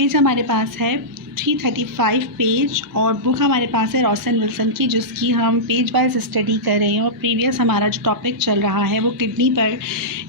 Page हमारे पास है 335 page और बुक हमारे पास है रॉसन विल्सन की, जिसकी हम पेज वाइज स्टडी कर रहे हैं। और प्रीवियस हमारा जो टॉपिक चल रहा है वो किडनी पर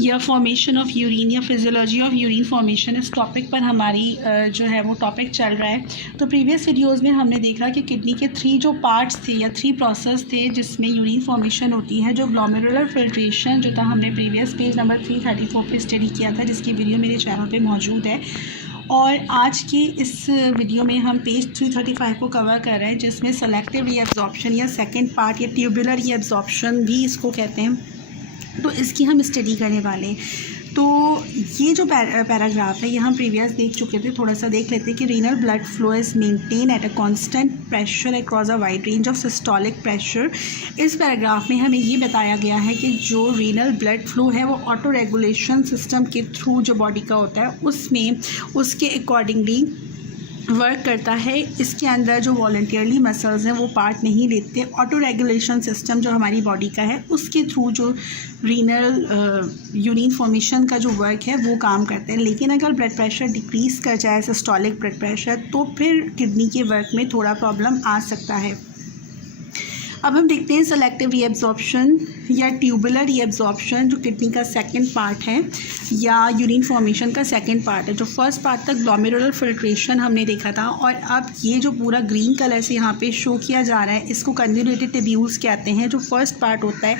या फॉर्मेशन ऑफ यूरिन या फिजियोलॉजी ऑफ यूरिन फॉर्मेशन, इस टॉपिक पर हमारी जो है वो टॉपिक चल रहा है। तो प्रीवियस वीडियोज़ में हमने देखा कि किडनी के 3 जो पार्ट्स थे या 3 प्रोसेस थे जिसमें यूरिन फॉर्मेशन होती है। जो ग्लोमेरुलर फिल्ट्रेशन जो था हमने प्रीवियस पेज नंबर 334 पे स्टडी किया था, जिसकी वीडियो मेरे चैनल पे मौजूद है। और आज की इस वीडियो में हम पेज 335 को कवर कर रहे हैं, जिसमें सेलेक्टिव रीअब्जॉर्प्शन या सेकंड पार्ट या ट्यूबुलर रीअब्जॉर्प्शन भी इसको कहते हैं, तो इसकी हम स्टडी करने वाले हैं। तो ये जो पैराग्राफ है ये हम प्रीवियस देख चुके थे, थोड़ा सा देख लेते हैं कि renal blood flow is maintain at a constant pressure across a wide range of systolic pressure. इस पैराग्राफ में हमें ये बताया गया है कि जो रीनल ब्लड फ्लो है वो ऑटो रेगुलेशन सिस्टम के थ्रू जो बॉडी का होता है उसमें उसके अकॉर्डिंगली वर्क करता है। इसके अंदर जो वॉलंटियरली मसल्स हैं वो पार्ट नहीं लेते। ऑटो रेगुलेशन सिस्टम जो हमारी बॉडी का है उसके थ्रू जो रीनल यूरिन फॉर्मेशन का जो वर्क है वो काम करते हैं। लेकिन अगर ब्लड प्रेशर डिक्रीज़ कर जाए, सिस्टोलिक ब्लड प्रेशर, तो फिर किडनी के वर्क में थोड़ा प्रॉब्लम आ सकता है। अब हम देखते हैं सेलेक्टिव रीअब्जॉर्प्शन या ट्यूबुलर रीअब्जॉर्प्शन, जो किडनी का सेकंड पार्ट है या यूरिन फॉर्मेशन का सेकंड पार्ट है। जो फर्स्ट पार्ट तक ग्लोमेरुलर फिल्ट्रेशन हमने देखा था, और अब ये जो पूरा ग्रीन कलर से यहाँ पे शो किया जा रहा है इसको कन्वोल्यूटेड टिब्यूल्स कहते हैं। जो फर्स्ट पार्ट होता है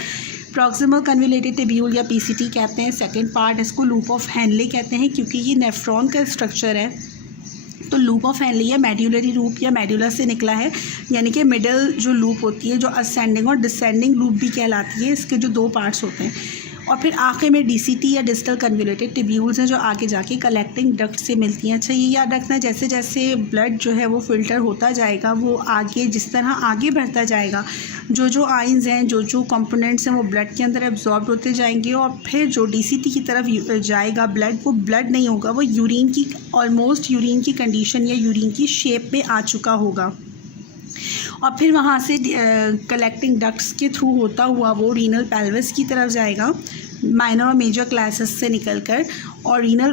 प्रॉक्सिमल कन्वोल्यूटेड टिब्यूल या पीसीटी कहते हैं। सेकेंड पार्ट इसको लूप ऑफ हैनले कहते हैं, क्योंकि ये नेफ्रॉन का स्ट्रक्चर है। तो लूप ऑफ हैनले या मेड्यूलरी लूप या मेडुला से निकला है, यानी कि मिडल जो लूप होती है, जो असेंडिंग और डिसेंडिंग लूप भी कहलाती है। इसके जो 2 पार्ट्स होते हैं। और फिर आखिर में डीसीटी या डिस्टल कन्वोल्यूटेड टिब्यूल्स हैं, जो आगे जाके कलेक्टिंग डक्ट से मिलती हैं। अच्छा, ये याद रखना, जैसे जैसे ब्लड जो है वो फ़िल्टर होता जाएगा, वो आगे जिस तरह आगे बढ़ता जाएगा, जो आइंस हैं, जो कंपोनेंट्स हैं वो ब्लड के अंदर एब्जॉर्ब होते जाएंगे। और फिर जो डीसीटी की तरफ जाएगा ब्लड, वो ब्लड नहीं होगा, वो यूरिन की ऑलमोस्ट यूरिन की कंडीशन या यूरिन की शेप में आ चुका होगा। और फिर वहाँ से कलेक्टिंग डक्ट्स के थ्रू होता हुआ वो रीनल पेल्विस की तरफ जाएगा, माइनर और मेजर क्लासेस से निकलकर, और रीनल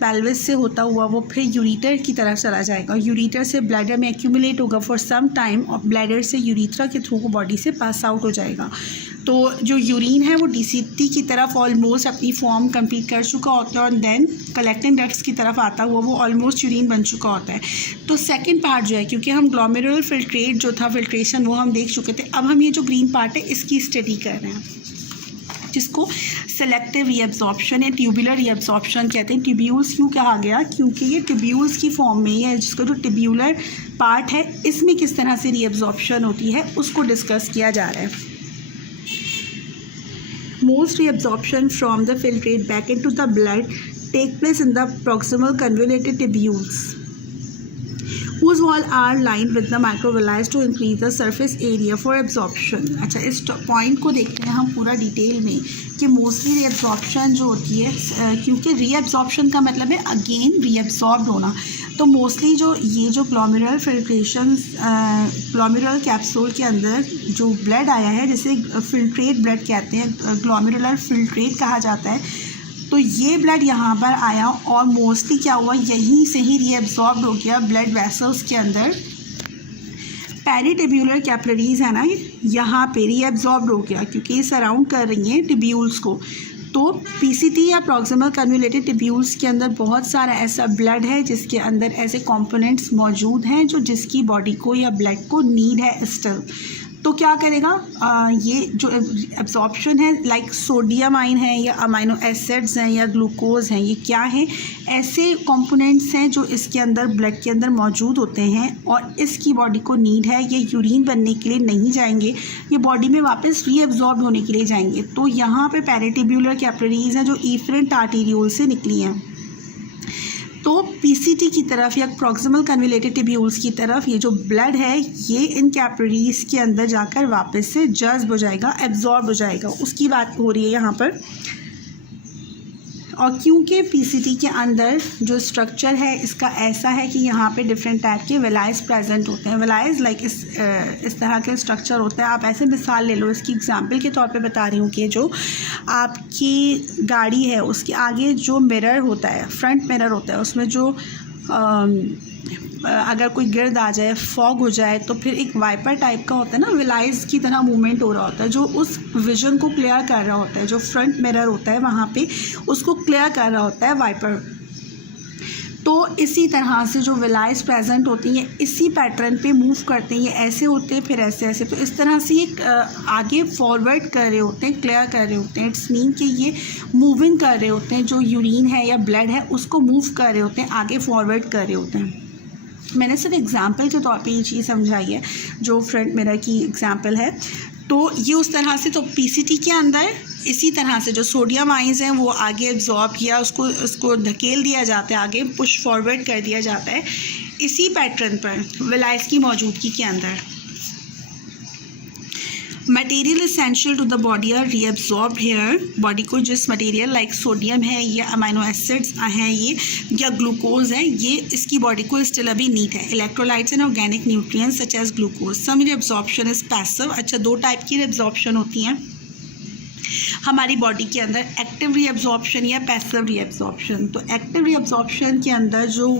पेल्विस से होता हुआ वो फिर यूरिटर की तरफ चला जाएगा। यूरिटर से ब्लैडर में एक्यूमुलेट होगा फॉर सम टाइम, और ब्लैडर से यूरिथ्रा के थ्रू वो बॉडी से पास आउट हो जाएगा। तो जो यूरिन है वो डीसीटी की तरफ ऑलमोस्ट अपनी फॉर्म कंप्लीट कर चुका होता है, और देन कलेक्टिंग डक्ट्स की तरफ आता हुआ वो ऑलमोस्ट यूरिन बन चुका होता है। तो सेकंड पार्ट जो है, क्योंकि हम ग्लोमेरुलर फिल्ट्रेट जो था फिल्ट्रेशन वो हम देख चुके थे, अब हम ये जो ग्रीन पार्ट है इसकी स्टडी कर रहे हैं, जिसको सेलेक्टिव रीअब्जॉर्प्शन या ट्यूबुलर रीअब्जॉर्प्शन कहते हैं। ट्यूब्यूल्स क्यों कहा गया? क्योंकि ये ट्यूब्यूल्स की फॉर्म में है, जिसका जो ट्यूबुलर पार्ट है इसमें किस तरह से रीअब्जॉर्प्शन होती है उसको डिस्कस किया जा रहा है। Most reabsorption from the filtrate back into the blood take place in the proximal convoluted tubules, whose wall are lined with the microvilli to increase the surface area for absorption। अच्छा, इस point को देखते हैं हम पूरा detail में कि mostly reabsorption जो होती है, क्योंकि रीअब्जॉर्प्शन का मतलब है अगेन रीअब्जॉर्ब्ड होना। तो मोस्टली जो ग्लोमेरुलर फिल्ट्रेशन, ग्लोमेरुलर कैप्सूल के अंदर जो ब्लड आया है, जिसे फिल्ट्रेट ब्लड कहते हैं, ग्लोमेरुलर फिल्ट्रेट कहा जाता है, तो ये ब्लड यहाँ पर आया और मोस्टली क्या हुआ, यहीं से ही रीअब्जॉर्ब्ड हो गया ब्लड वेसल्स के अंदर। पेरिटिब्यूलर कैपिलरीज है ना, यहाँ पे रीअब्जॉर्ब्ड हो गया क्योंकि ये सराउंड कर रही हैं टिब्यूल्स को। तो पीसीटी या प्रॉक्सिमल कन्वोल्यूटेड टिब्यूल्स के अंदर बहुत सारा ऐसा ब्लड है जिसके अंदर ऐसे कंपोनेंट्स मौजूद हैं जो जिसकी बॉडी को या ब्लड को नीड है स्टिल। तो क्या करेगा, ये जो एब्जॉर्प्शन है, लाइक सोडियम आयन है या अमाइनो एसिड्स हैं या ग्लूकोज हैं, ये क्या है, ऐसे कंपोनेंट्स हैं जो इसके अंदर ब्लड के अंदर मौजूद होते हैं और इसकी बॉडी को नीड है। ये यूरिन बनने के लिए नहीं जाएंगे, ये बॉडी में वापस रीअब्जॉर्ब होने के लिए जाएंगे। तो यहाँ पे पेरिटिब्यूलर कैपिलरीज हैं जो इफरेंट आर्टेरियोल से निकली हैं। तो पीसीटी की तरफ या प्रॉक्सिमल कन्वोल्यूटेड टिब्यूल्स की तरफ ये जो ब्लड है ये इन कैपिलरीज के अंदर जाकर वापस से जज्ब हो जाएगा, एब्जॉर्ब हो जाएगा, उसकी बात हो रही है यहाँ पर। और क्योंकि पीसीटी के अंदर जो स्ट्रक्चर है इसका ऐसा है कि यहाँ पे डिफरेंट टाइप के वेलाइज प्रेजेंट होते हैं। वेलाइज लाइक इस तरह के स्ट्रक्चर होता है। आप ऐसे मिसाल ले लो, इसकी एग्जांपल के तौर पे बता रही हूँ कि जो आपकी गाड़ी है उसके आगे जो मिरर होता है, फ्रंट मिरर होता है, उसमें जो अगर कोई गिर्द आ जाए, फॉग हो जाए, तो फिर एक वाइपर टाइप का होता है ना, विलाइज की तरह मूवमेंट हो रहा होता है, जो उस विजन को क्लियर कर रहा होता है, जो फ्रंट मिरर होता है वहाँ पे उसको क्लियर कर रहा होता है वाइपर। तो इसी तरह से जो विलाइज प्रेजेंट होती हैं इसी पैटर्न पे मूव करते हैं, ये ऐसे होते हैं फिर ऐसे ऐसे, तो इस तरह से ये आगे फॉरवर्ड कर रहे होते हैं, क्लियर कर रहे होते हैं। इट्स मीन कि ये मूविंग कर रहे होते हैं, जो यूरिन है या ब्लड है उसको मूव कर रहे होते हैं, आगे फॉरवर्ड कर रहे होते हैं। मैंने सिर्फ एग्जाम्पल के तौर पे ये चीज़ समझाई है, जो फ्रंट मिरर की एग्जाम्पल है। तो ये उस तरह से, तो पीसीटी के अंदर इसी तरह से जो सोडियम आइंस हैं वो आगे एब्जॉर्ब किया, उसको धकेल दिया जाता है, आगे पुश फॉरवर्ड कर दिया जाता है इसी पैटर्न पर विलाइज की मौजूदगी के अंदर। Material essential to the body are reabsorbed here. Body को जिस मटेरियल लाइक सोडियम है या अमाइनो एसिड्स हैं ये या ग्लूकोज है, ये इसकी बॉडी को स्टिल अभी नीड है। Electrolytes and organic nutrients such as glucose. Some reabsorption is passive. अच्छा, दो टाइप की रीअब्जॉर्प्शन होती हैं हमारी बॉडी के अंदर, एक्टिव रीअब्जॉर्प्शन या पैसिव रीअब्जॉर्प्शन। तो एक्टिव रीअब्जॉर्प्शन के अंदर जो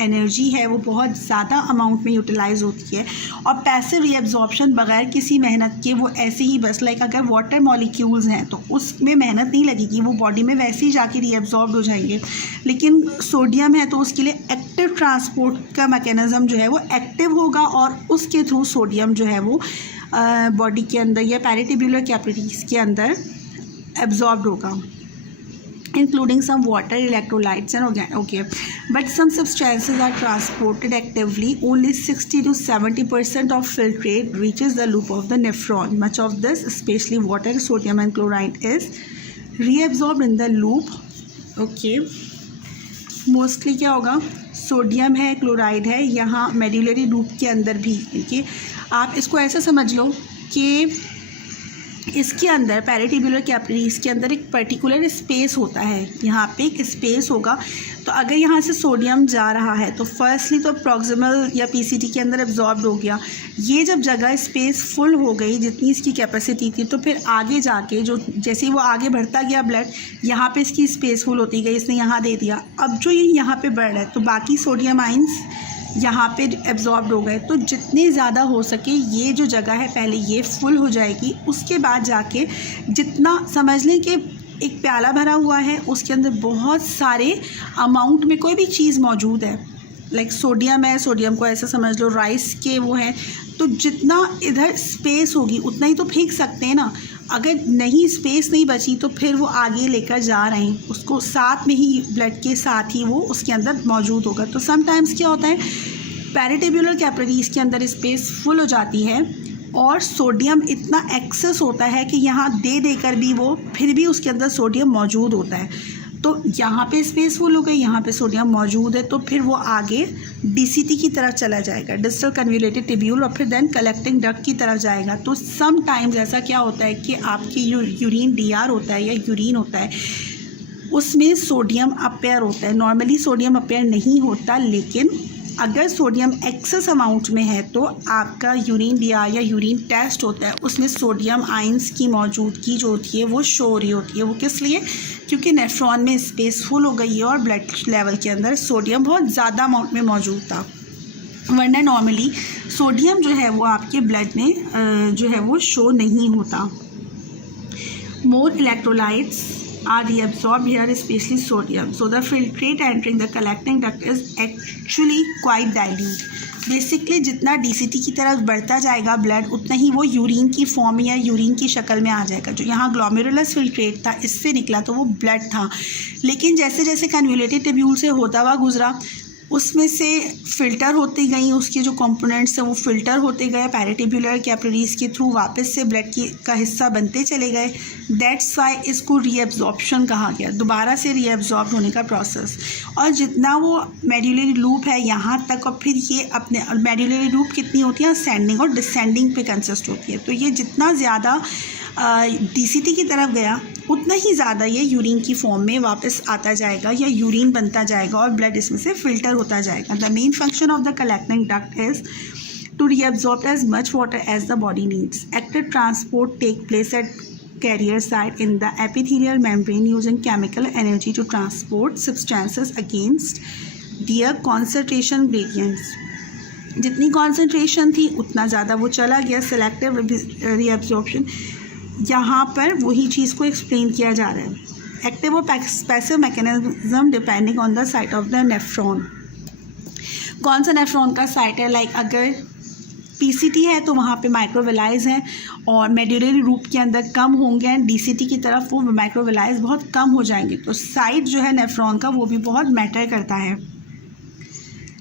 एनर्जी है वो बहुत ज़्यादा अमाउंट में यूटिलाइज होती है, और पैसिव रीअब्जॉर्प्शन बगैर किसी मेहनत के वो ऐसे ही बस लाइक अगर वाटर मॉलिक्यूल्स हैं तो उसमें मेहनत नहीं लगेगी, वो बॉडी में वैसे ही जाके रीअब्जॉर्ब हो जाएंगे। लेकिन सोडियम है तो उसके लिए एक्टिव ट्रांसपोर्ट का मैकेनिज़्म जो है वो एक्टिव होगा, और उसके थ्रू सोडियम जो है वो बॉडी के अंदर या पैराटिब्यूलर कैपिलरीज के अंदर एब्जॉर्ब्ड होगा, including some water, electrolytes and okay, but some substances are transported actively. Only 60 to 70% of filtrate reaches the loop of the nephron. Much of this, especially water, sodium and chloride, is reabsorbed in the loop. Okay, mostly क्या होगा, sodium है, chloride है, यहाँ medullary loop के अंदर भी। देखिए आप इसको ऐसा समझ लो कि इसके अंदर पैराटिब्यूलर कैपिलरीज के अंदर एक पर्टिकुलर स्पेस होता है, यहाँ पे एक स्पेस होगा। तो अगर यहाँ से सोडियम जा रहा है तो फर्स्टली तो प्रॉक्सिमल या पीसीटी के अंदर एब्जॉर्ब्ड हो गया। ये जब जगह स्पेस फुल हो गई जितनी इसकी कैपेसिटी थी, तो फिर आगे जाके जो जैसे ही वो आगे बढ़ता गया ब्लड, यहाँ पे इसकी स्पेस फुल होती गई, इसने यहाँ दे दिया। अब जो ये यहाँ पे बढ़ रहा है तो बाकी सोडियम आइंस यहाँ पे एब्जॉर्ब्ड हो गए। तो जितने ज़्यादा हो सके ये जो जगह है पहले ये फुल हो जाएगी, उसके बाद जाके जितना समझ लें कि एक प्याला भरा हुआ है उसके अंदर बहुत सारे अमाउंट में कोई भी चीज़ मौजूद है, लाइक सोडियम है, सोडियम को ऐसा समझ लो राइस के वो हैं, तो जितना इधर स्पेस होगी उतना ही तो फेंक सकते हैं ना। अगर नहीं स्पेस नहीं बची तो फिर वो आगे लेकर जा रहे हैं, उसको साथ में ही ब्लड के साथ ही वो उसके अंदर मौजूद होगा। तो समटाइम्स क्या होता है, पैराटिब्यूलर कैपिलरीज के अंदर स्पेस फुल हो जाती है और सोडियम इतना एक्सेस होता है कि यहाँ दे देकर भी वो फिर भी उसके अंदर सोडियम मौजूद होता है। तो यहाँ पे स्पेस फुल हो गई, यहाँ पे सोडियम मौजूद है, तो फिर वो आगे डीसीटी की तरफ चला जाएगा, डिस्टल कन्वोल्यूटेड ट्यूब्यूल, और फिर देन कलेक्टिंग डक्ट की तरफ जाएगा। तो सम टाइम्स ऐसा क्या होता है कि आपकी यूरिन डीआर होता है या यूरिन होता है उसमें सोडियम अपेयर होता है। नॉर्मली सोडियम अपेयर नहीं होता, लेकिन अगर सोडियम एक्सेस अमाउंट में है तो आपका यूरिन डीआर या यूरिन टेस्ट होता है, उसमें सोडियम आइंस की मौजूदगी जो होती है वो शो हो रही होती है। वो किस लिए, क्योंकि नेफ्रॉन में स्पेस फुल हो गई है और ब्लड लेवल के अंदर सोडियम बहुत ज़्यादा अमाउंट में मौजूद था। वरना नॉर्मली सोडियम जो है वो आपके ब्लड में जो है वो शो नहीं होता। मोर electrolytes are reabsorbed here, especially sodium, so the filtrate entering the collecting duct is actually quite dilute. Basically जितना डीसीटी की तरफ बढ़ता जाएगा ब्लड, उतना ही वो यूरिन की फॉर्म या यूरिन की शक्ल में आ जाएगा। जो यहाँ ग्लोमेरुलस फिल्ट्रेट था इससे निकला तो वो ब्लड था, लेकिन जैसे जैसे कन्वोल्यूटेड ट्यूब्यूल से होता हुआ गुजरा उसमें से फ़िल्टर होती गई, उसके जो कंपोनेंट्स हैं वो फ़िल्टर होते गए, पैराटिब्यूलर कैपिलरीज के थ्रू वापस से ब्लड की का हिस्सा बनते चले गए। दैट्स वाई इसको रीएब्जॉर्प्शन कहा गया, दोबारा से रीएब्जॉर्ब होने का प्रोसेस। और जितना वो मेडुलरी लूप है यहाँ तक, और फिर ये अपने मेडुलरी लूप कितनी होती है, असेंडिंग और डिसेंडिंग पे कंसिस्ट होती है। तो ये जितना ज़्यादा डीसीटी की तरफ गया उतना ही ज़्यादा ये यूरिन की फॉर्म में वापस आता जाएगा या यूरिन बनता जाएगा और ब्लड इसमें से फिल्टर होता जाएगा। The main function of the collecting duct is to reabsorb as much water as the body needs. Active transport take place at carrier site in the epithelial membrane using chemical energy to transport substances against their concentration gradients, जितनी concentration थी उतना ज़्यादा वो चला गया। Selective reabsorption, यहाँ पर वही चीज़ को एक्सप्लेन किया जा रहा है। एक्टिव और passive mechanism depending on the site of the nephron. कौन सा नेफ्रॉन का साइट है, लाइक अगर पीसीटी है तो वहाँ पे माइक्रोविलाइज है और मेड्यूलरी रूप के अंदर कम होंगे, एंड डीसीटी की तरफ वो माइक्रोविलाइज बहुत कम हो जाएंगे। तो साइट जो है नेफ्रॉन का वो भी बहुत मैटर करता है।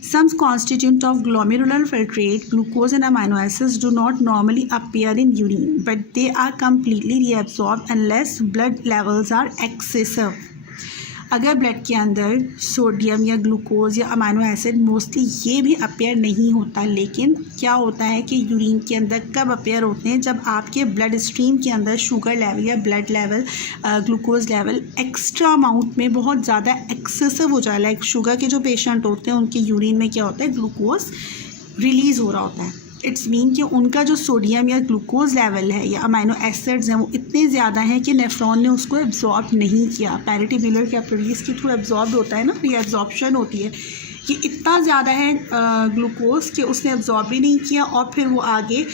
Some constituent of glomerular filtrate, glucose and amino acids do not normally appear in urine, but they are completely reabsorbed unless blood levels are excessive. अगर ब्लड के अंदर सोडियम या ग्लूकोज या अमाइनो एसिड मोस्टली ये भी appear नहीं होता, लेकिन क्या होता है कि यूरिन के अंदर कब अपेयर होते हैं, जब आपके ब्लड स्ट्रीम के अंदर शुगर लेवल या blood level glucose level extra amount में बहुत ज़्यादा एक्सेसिव हो जाए। लाइक शुगर के जो पेशेंट होते हैं उनके यूरिन में क्या होता है, ग्लूकोज रिलीज़ हो रहा होता है। इट्स मीन कि उनका जो सोडियम या ग्लूकोज लेवल है या अमाइनो एसिड्स हैं वो इतने ज़्यादा हैं कि नेफ्रॉन ने उसको एब्जॉर्ब नहीं किया। पेरिटिब्यूलर कैपिलरीज के थ्रू एब्जॉर्ब होता है ना, रीएब्जॉर्प्शन होती है, कि इतना ज़्यादा है ग्लूकोज कि उसने एब्जॉर्ब भी नहीं किया और फिर वो आगे